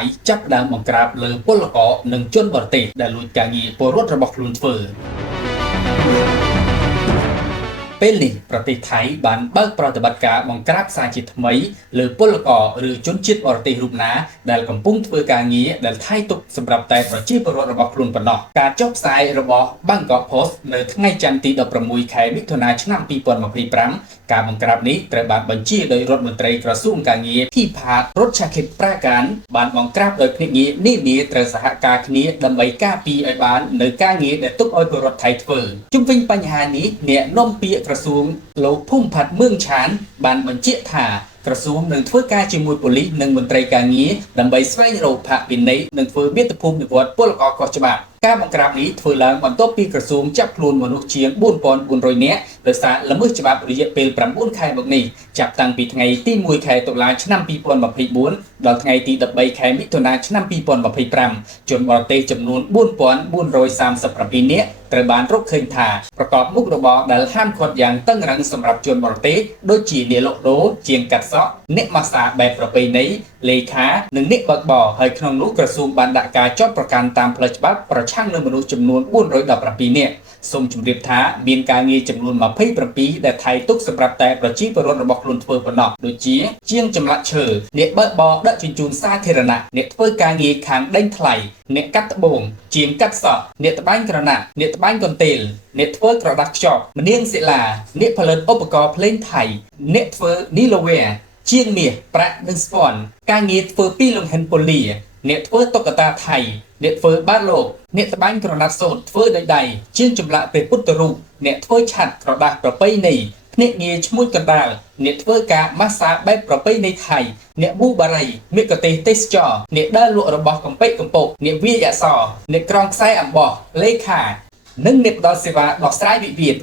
យចាប់ផ្ដើមបង្ក្រាបលើពលករនិងជនបរទេសដែលលួចការងារពលរដ្ឋរបស់ខ្លួនធ្វើពេលនេះប្រទេសថៃបានបើកប្រតិបត្តិការបង្ក្រាបសារជាថ្មីលើពលករឬជនជាតិបរទេសរូបណាដែលកំពុងធ្វើការងារដែលថៃទុកសម្រាប់តែប្រជាពលរដ្ឋរបស់ខ្លួនប៉ុណ្ណោះការចុះផ្សាយរបស់ Bangkok Post នៅថ្ងៃច័ន្ទទី16ខែមិថុនាឆ្នាំ2025ការបង្ក្រាបនេះត្រូវបានបញ្ជាដោយរដ្ឋមន្ត្រីក្រសួងការងារភិបាលរដ្ឋឆាខិតប្រាកានបានបង្ក្រាបដោយភ្នាក់ងារនានាត្រូវសហការគ្នាដើម្បីការពារឲ្យបាននៅការងារដែលទុកឲ្យពលរដ្ឋថៃធ្វើជុំវិញបញ្ហានេះអ្នកនាំពាក្យក្រសួងលោកភូមិផាត់មឿងឆានបានបញ្ជាក់ថាក្រសួងនឹងធ្វើការជាមួយប៉ូលីសនិងមន្ត្រីការងារដើម្បីស្វែងរកផាកពិន័យនិងធ្វើមាតុភូមិនិវត្តពលករខុសច្បាប់ការបង្ក្រាបនេះធ្វើឡើងបន្ទាប់ពីក្រសួងចាប់ខ្លួនមនុស្សជាង 4400 នាក់ដោយសារល្មើសច្បាប់រយៈពេល 9 ខែមកនេះចាប់តាំងពីថ្ងៃទី 1 ខែតុលាឆ្នាំ2024ដល់ថ្ងៃទី 13 ខែមិថុនាឆ្នាំ2025ជនបរទេសចំនួន 4437 នាក់ត្រូវបានរកឃើញថាប្រកបមុខរបរដែលហាមឃាត់យ៉ាងតឹងរ៉ឹងសម្រាប់ជនបរទេសដូចជាអ្នកលក់ដូរជាងកាត់សក់អ្នកម៉ាស្សាបែបប្រពៃណីលេខានិងអ្នកបើកបរហើយក្នុងនោះក្រសួងបានដាក់ការចោទប្រកាន់តាមផ្លូវច្បាប់ប្រឆាំងនឹងមនុស្សចំនួន417នាក់សូមជម្រាបថាមានការងារចំនួន27ដែលថៃទុកសម្រាប់តែប្រជាពលរដ្ឋរបស់ខ្លួនធ្វើប៉ុណ្ណោះដូចជាជាងចម្លាក់ឈើអ្នកបើកបរដឹកជញ្ជូនសាធារណៈអ្នកធ្វើការងារខាងដេញថ្លៃអ្នកកាត់ត្បូងជាងកាត់សក់អ្នកត្បាញក្រណាត់អ្នកត្បាញកន្ទេលអ្នកធ្វើក្រដាសខ្ចប់ម្នាងសិលាអ្នកផលិតឧបករណ៍ភ្លេងថៃអ្នកធ្វើនីឡូវែជាងមាសប្រាក់និងស្ពាន់ការងារធ្វើពីលង្ហិនពូលីអ្នកធ្វើតុក្កតាថៃអ្នកធ្វើបាតលោកអ្នកត្បាញក្រណាត់សូត្រធ្វើដោយដៃជាងចម្លាក់ព្រះពុទ្ធរូបអ្នកធ្វើឆ័ត្រក្រដាសប្រពៃណីភ្នាក់ងារឈ្មួញកណ្ដាលអ្នកធ្វើការម៉ាស្សាបែបប្រពៃណីថៃអ្នកប៊ូបារីមេកទេសទេសចរអ្នកដើរលក់របស់កំពេចកំពកអ្នកវាយអក្សរអ្នកក្រងខ្សែអំបោះលេខានិងអ្នកផ្ដល់សេវាដោះស្រាយវិវាទ